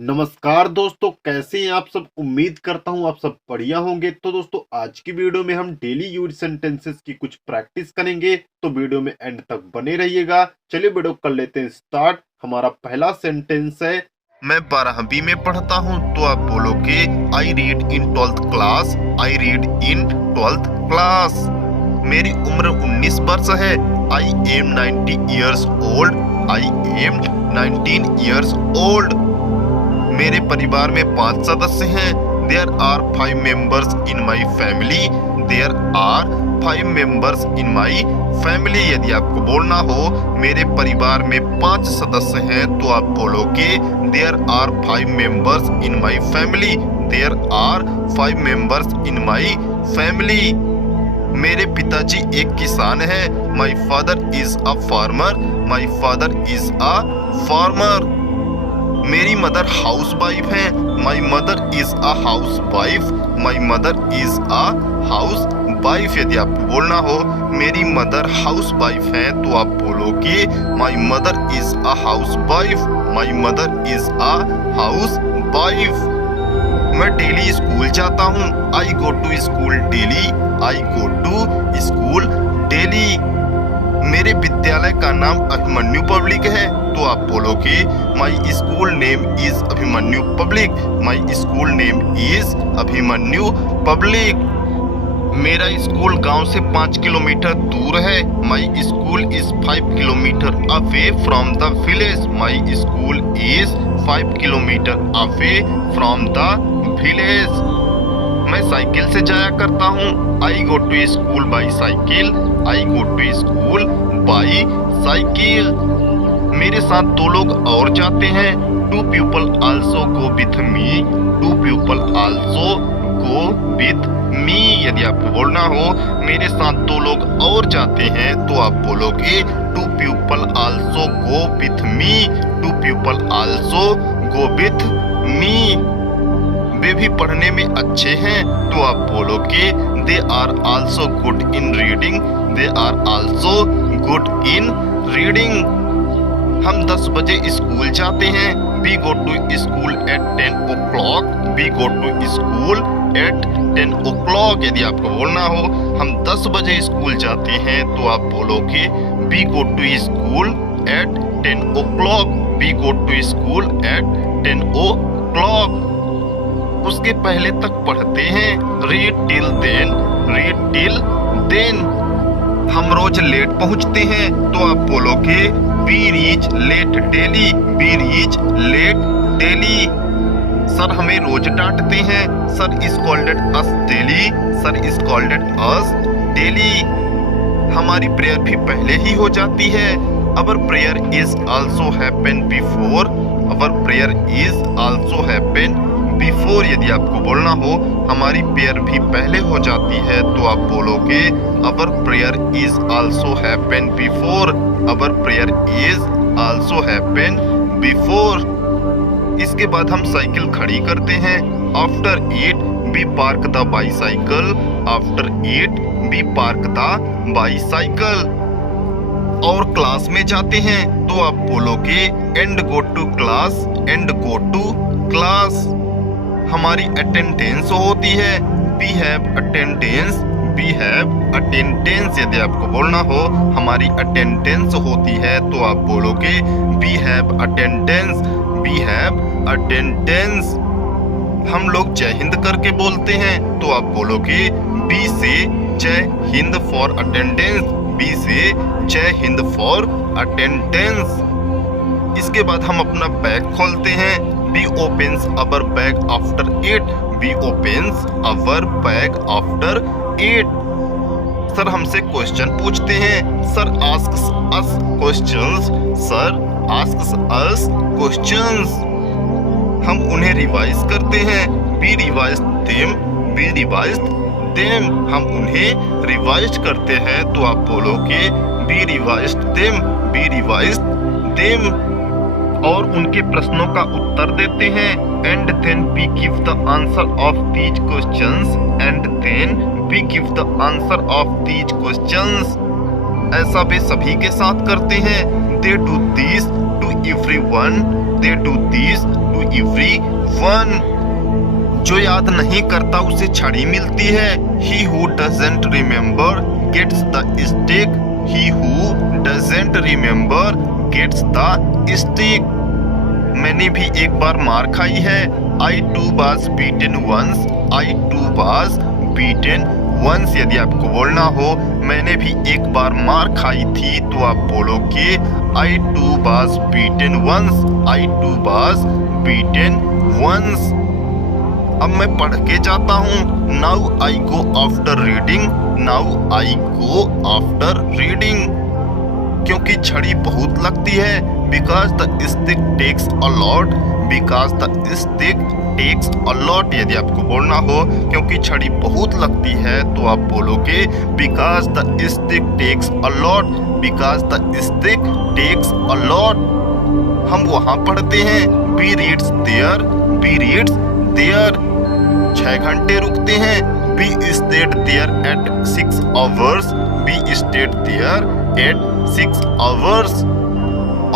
नमस्कार दोस्तों, कैसे हैं आप सब। उम्मीद करता हूं आप सब बढ़िया होंगे। तो दोस्तों, आज की वीडियो में हम डेली यूज सेंटेंसेस की कुछ प्रैक्टिस करेंगे, तो वीडियो में एंड तक बने रहिएगा। चलिए वीडियो कर लेते हैं स्टार्ट। हमारा पहला सेंटेंस है, मैं 12वीं में पढ़ता हूँ। तो आप बोलोगे I read in 12th class. I read in 12th class. मेरी उम्र 19 वर्ष है। I am 90 years old. I am 19 years old. मेरे परिवार में 5 सदस्य हैं। There are 5 members in my family. There are 5 members in my family. यदि आपको बोलना हो मेरे परिवार में 5 सदस्य हैं, तो आप बोलोगे there are 5 members in my family. There are 5 members in my family. मेरे पिताजी एक किसान है। My father is a farmer. My father is a farmer. मेरी मदर हाउस वाइफ है। My mother is a housewife. My mother is a housewife. यदि आपको बोलना हो मेरी मदर हाउस वाइफ है, तो आप बोलोगे my mother is a housewife. My mother is a housewife. मैं डेली स्कूल जाता हूँ। I go to school daily. I go to school daily. मेरे विद्यालय का नाम अभिमन्यु पब्लिक है, तो आप बोलोगे my school name is Abhimanyu public. My school name is Abhimanyu public. मेरा स्कूल गांव से 5 किलोमीटर दूर है। My school is 5 kilometre away from the village. My school is 5 kilometre away from the village. मैं साइकिल से जाया करता हूँ। I go to school by cycle. I go to school by cycle. मेरे साथ 2 लोग और जाते हैं। 2 people also go with me. 2 people also go with मी। यदि आपको बोलना हो मेरे साथ 2 लोग और जाते हैं, तो आप बोलोगे 2 people also go with me. 2 people also go with me. वे भी पढ़ने में अच्छे हैं, तो आप बोलोगे they are also good in reading. They are also good in reading. हम 10 बजे स्कूल जाते हैं। We go to school at 10 o'clock। We go to school at 10 o'clock। यदि आपको बोलना हो हम 10 बजे स्कूल जाते हैं, तो आप बोलोगे we go to school at 10 o'clock। We go to school at 10 o'clock। उसके पहले तक पढ़ते हैं। Read till then. Read till then. हम रोज लेट पहुंचते हैं, तो आप बोलोगे we reach late daily. We reach late daily. Sir हमें रोज डांटते हैं। Sir scolded us daily. Sir scolded us daily. हमारी प्रेयर भी पहले ही हो जाती है। Our prayer is also happen before. Our prayer is also happen before. यदि आपको बोलना हो हमारी प्रेयर भी पहले हो जाती है, तो आप बोलोगे our prayer is also happen before. Our prayer is also happen before. इसके बाद हम साइकिल खड़ी करते हैं। After it we park the bicycle. After it we park the bicycle. और क्लास में जाते हैं, तो आप बोलोगे and go to class. And go to class. हमारी अटेंडेंस होती है। We have attendance. We have attendance. यदि आपको बोलना हो हमारी अटेंडेंस होती है, तो आप बोलोगे we have attendance. We have attendance. हम लोग जय हिंद करके बोलते हैं, तो आप बोलोगे बी से जय हिंद फॉर अटेंडेंस। बी से जय हिंद फॉर अटेंडेंस। इसके बाद हम अपना बैग खोलते हैं। We opens our bag after it. We opens our bag after it. Sir हमसे क्वेश्चन पूछते हैं। Sir asks us questions. Sir asks us questions. हम उन्हें रिवाइज करते हैं। We revise them. We revise them. हम उन्हें रिवाइज करते हैं, तो आप बोलोगे We revised them. We revised them. और उनके प्रश्नों का उत्तर देते हैं। And then we give the answer of these questions. And then we give the answer of these questions. ऐसा वे सभी के साथ करते हैं। They do this to everyone. They do this to to everyone. जो याद नहीं करता उसे छड़ी मिलती है। He who doesn't remember gets the stick. He who doesn't remember gets the stick. मैंने भी एक बार मार खाई है। I too was beaten once. I too was beaten once। यदि आपको बोलना हो मैंने भी एक बार मार खाई थी तो आप बोलोगे I too was beaten once. I too was beaten once। अब मैं पढ़ के जाता हूँ। Now I go after reading. Now I go after reading। क्योंकि छड़ी बहुत लगती है। Because the stick takes a lot. Because the stick takes a lot। यदि आपको बोलना हो क्योंकि छड़ी बहुत लगती है तो आप बोलोगे Because the stick takes a lot। Because the stick takes a lot। हम वहाँ पढ़ते हैं। We reads there। We reads there। 6 घंटे रुकते हैं। We stayed there at 6 hours। We stayed there at 6 hours।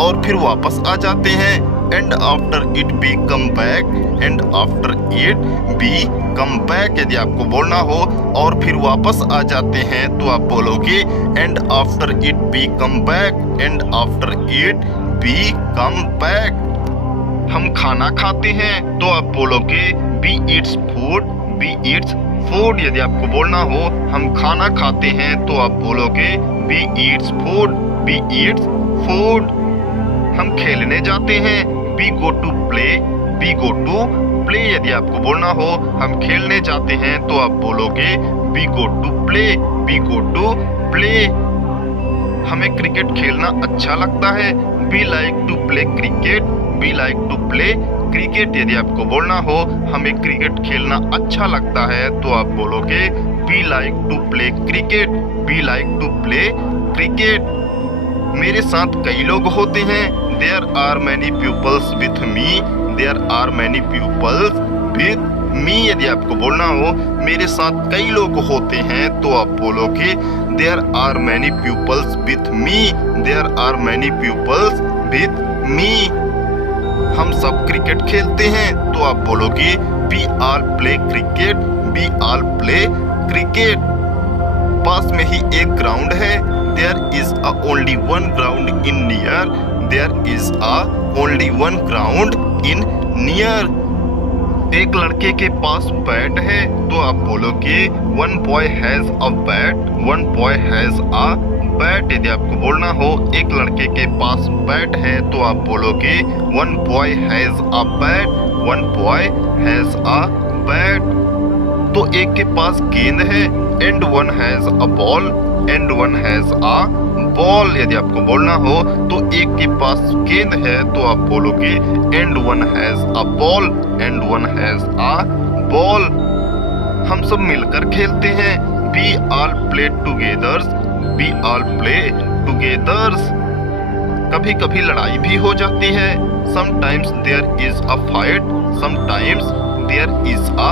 और फिर वापस आ जाते हैं। And after it we come back। And after it we come back। यदि आपको बोलना हो और फिर वापस आ जाते हैं तो आप बोलोगे And after it we come back। And after it we come back। हम खाना खाते हैं तो आप बोलोगे We eats food। We eats food। यदि आपको बोलना हो हम खाना खाते हैं तो आप बोलोगे We eats food। We eats food। हम खेलने जाते हैं। We go to play। We go to play। यदि आपको बोलना हो हम खेलने जाते हैं तो आप बोलोगे We go to play। We go to play। हमें क्रिकेट खेलना अच्छा लगता है। We like to play cricket। We like to play cricket। यदि आपको बोलना हो हमें क्रिकेट खेलना अच्छा लगता है तो आप बोलोगे We like to play cricket। We like to play cricket। मेरे साथ कई लोग होते हैं। There are many pupils with me। There are many pupils with me। यदि आपको बोलना हो मेरे साथ कई लोग होते हैं तो आप बोलोगे There are many pupils with me। There are many pupils with me। हम सब क्रिकेट खेलते हैं तो आप बोलोगे We all play cricket। We all play cricket। पास में ही एक ग्राउंड है। There is a only one ground in near। There is a only one ground in near। एक लड़के के पास बैट है तो आप बोलोगे One boy has a bat। One boy has a bat। यदि आपको बोलना हो एक लड़के के पास बैट है तो आप बोलोगे One boy has a bat। One boy has a bat। तो एक के पास गेंद है। And one has a ball। And one has a ball। यदि आपको बोलना हो तो एक के पास गेंद है तो आप बोलोगे And one has a ball। And one has a ball। हम सब मिलकर खेलते हैं। We all play together। We all play together। कभी कभी लड़ाई भी हो जाती है। Sometimes there is a fight। Sometimes there is a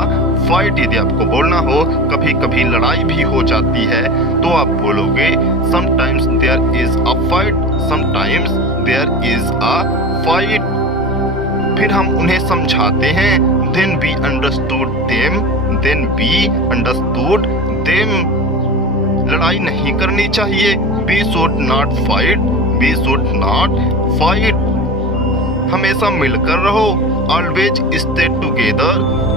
fight। यदि आपको बोलना हो कभी कभी लड़ाई भी हो जाती है तो आप बोलोगे Sometimes there is a fight। Sometimes there is a fight। फिर हम उन्हें समझाते हैं। Then we understood them। Then we understood them। लड़ाई नहीं करनी चाहिए। We should not fight। We should not fight। हमेशा मिलकर रहो। Always stay together।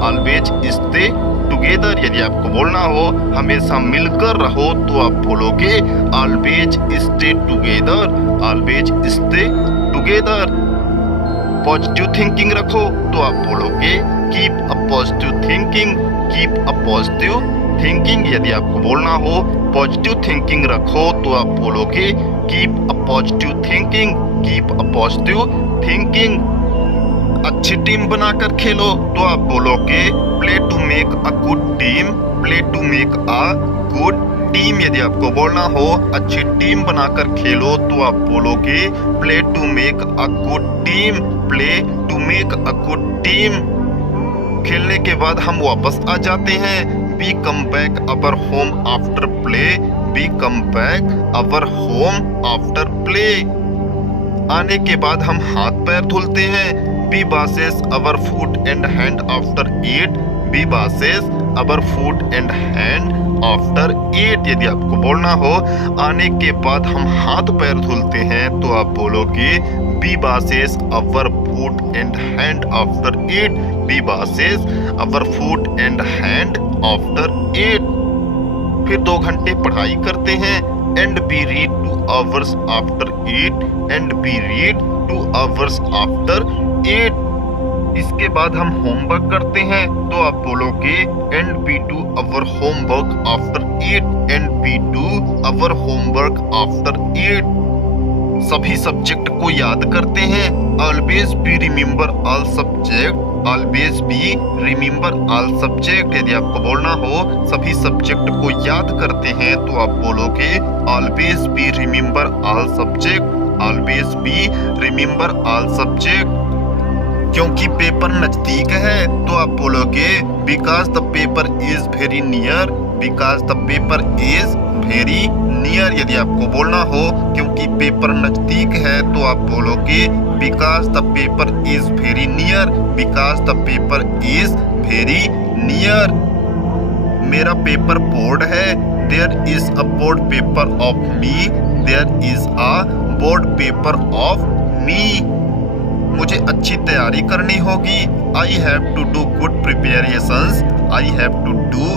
Always stay together। यदि आपको बोलना हो हमेशा मिलकर रहो तो आप बोलोगे Always stay together। Always stay together। Positive thinking रखो तो आप बोलोगे Keep a positive thinking। Keep a positive thinking। यदि आपको बोलना हो पॉजिटिव थिंकिंग रखो तो आप बोलोगे Keep a positive thinking। Keep a positive thinking। अच्छी टीम बनाकर खेलो तो आप बोलोगे Play to make a good team। Play to make a good team। यदि आपको बोलना हो अच्छी टीम बनाकर खेलो तो आप बोलोगे Play to make a good team। Play to make a good team। खेलने के बाद हम वापस आ जाते हैं। We come back our home after play। We come back our home after play। आने के बाद हम हाथ पैर धुलते हैं। B washes our foot and hand after eat. B washes our foot and hand after eat। यदि आपको बोलना हो आने के बाद हम हाथ पैर धुलते हैं तो आप बोलोगे B washes our foot and hand after eat। B washes our foot and hand after eat। फिर 2 घंटे पढ़ाई करते हैं and we read 2 hours after eat and we read 2 hours after eat। इसके बाद हम होमवर्क करते हैं तो आप बोलोगे and we do our homework after eat and we do our homework after eat। सभी सब्जेक्ट को याद करते हैं always be remember all subject, always be remember all subject। यदि आपको बोलना हो सभी सब्जेक्ट को याद करते हैं तो आप बोलोगे always be remember all subject, always be remember all subject। क्योंकि पेपर नजदीक है तो आप बोलोगे because the paper is very near, because the paper is very near। यदि आपको बोलना हो क्योंकि पेपर नजदीक है तो आप बोलोगे because the paper is very near, because the paper is very near। मेरा पेपर बोर्ड है there is a board paper of me, there is a board paper of me। मुझे अच्छी तैयारी करनी होगी I have to do good preparations, I have to do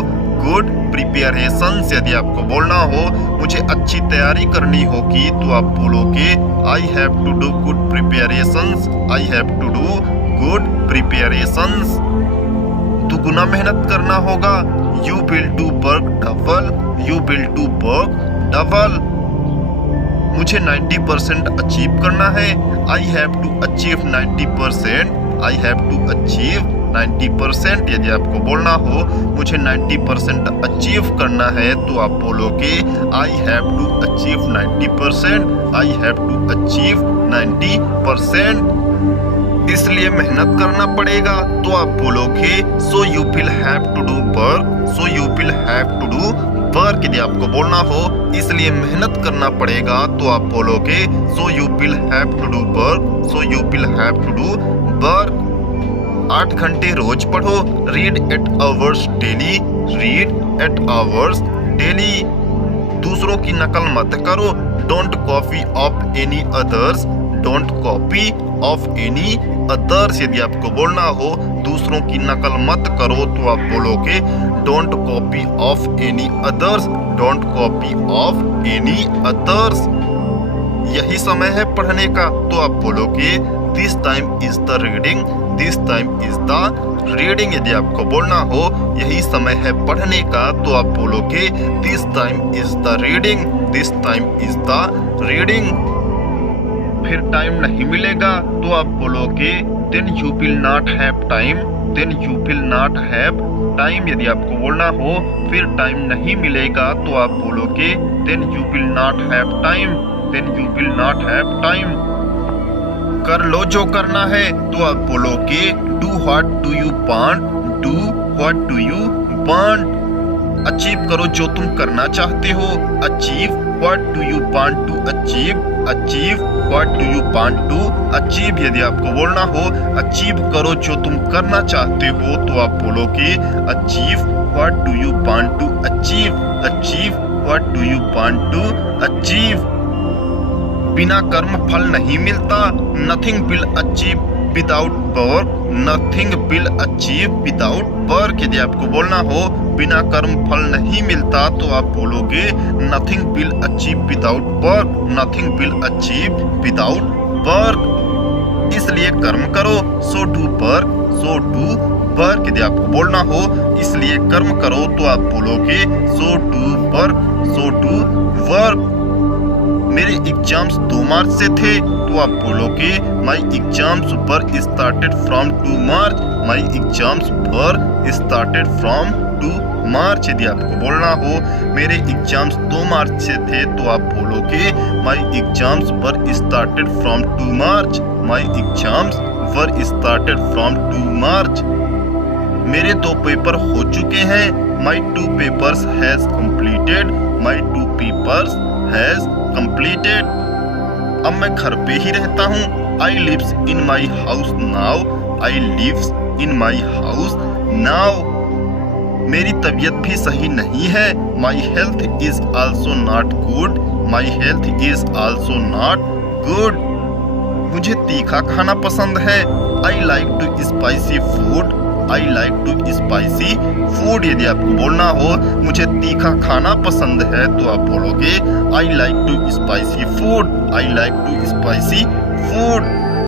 good preparations। यदि आपको बोलना हो मुझे अच्छी तैयारी करनी होगी तो आप बोलोगे I have to do good preparations, I have to do good preparations। दुगुना मेहनत करना होगा You will do work double, you will do work double। मुझे 90% अचीव करना है I have to achieve 90%, I have to achieve 90%। यदि आपको बोलना हो मुझे 90% अचीव करना है तो आप बोलोगे I have to achieve 90%, I have to achieve 90%। इसलिए मेहनत करना पड़ेगा तो आप बोलोगे so you will have to do work, so you will have to do work. यदि आपको बोलना हो इसलिए मेहनत करना पड़ेगा तो आप बोलोगे so you will have to do work, so you will have to do work। 8 घंटे रोज पढ़ो read 8 hours daily, read 8 hours daily। दूसरों की नकल मत करो don't copy of any others, don't copy of any others। यदि आपको बोलना हो दूसरों की नकल मत करो तो आप बोलोगे don't copy of any others, don't copy of any others। यही समय है पढ़ने का तो आप बोलोगे this time is the reading, this time is the reading। यदि आपको बोलना हो यही समय है पढ़ने का तो आप बोलोगे this time is the reading, this time is the reading। फिर टाइम नहीं मिलेगा तो आप बोलोगे then you will not have time, then you will not have time। यदि आपको बोलना हो फिर टाइम नहीं मिलेगा तो आप बोलोगे then you will not have time, then you will not have time। कर लो जो करना है तो आप बोलोगे do what do you want, do what do you want। Achieve करो जो तुम करना चाहते हो achieve what do you want to achieve, achieve what do you want to achieve। यदि आपको बोलना हो अचीव करो जो तुम करना चाहते हो तो आप बोलोगे achieve what do you want to achieve, achieve what do you want to achieve। बिना कर्म फल नहीं मिलता nothing will achieve without work, nothing will achieve without work। यदि आपको बोलना हो बिना कर्म फल नहीं मिलता तो आप बोलोगे nothing will achieve without work, nothing will achieve without work। इसलिए कर्म करो so do work, so do work। यदि आपको बोलना हो इसलिए कर्म करो तो आप बोलोगे so do work, so do work। मेरे एग्जाम्स 2 मार्च से थे तो आप बोलोगे my exams were started from 2 March, my exams were started from 2 मार्च। यदि आपको बोलना हो मेरे एग्जाम्स 2 मार्च से थे तो आप बोलोगे my exams were started from 2 March, my exams were started from 2 मार्च। मेरे 2 पेपर हो चुके हैं माई 2 papers has completed, my 2 papers has completed. अब मैं घर पे ही रहता हूँ I lives in my house now. I lives in my house now. मेरी तबीयत भी सही नहीं है. My health is also not good. My health is also not good. मुझे तीखा खाना पसंद है. I like to spicy food. I like to spicy food. यदि आपको बोलना हो मुझे तीखा खाना पसंद है तो आप बोलोगे I like to spicy food. I like to spicy food.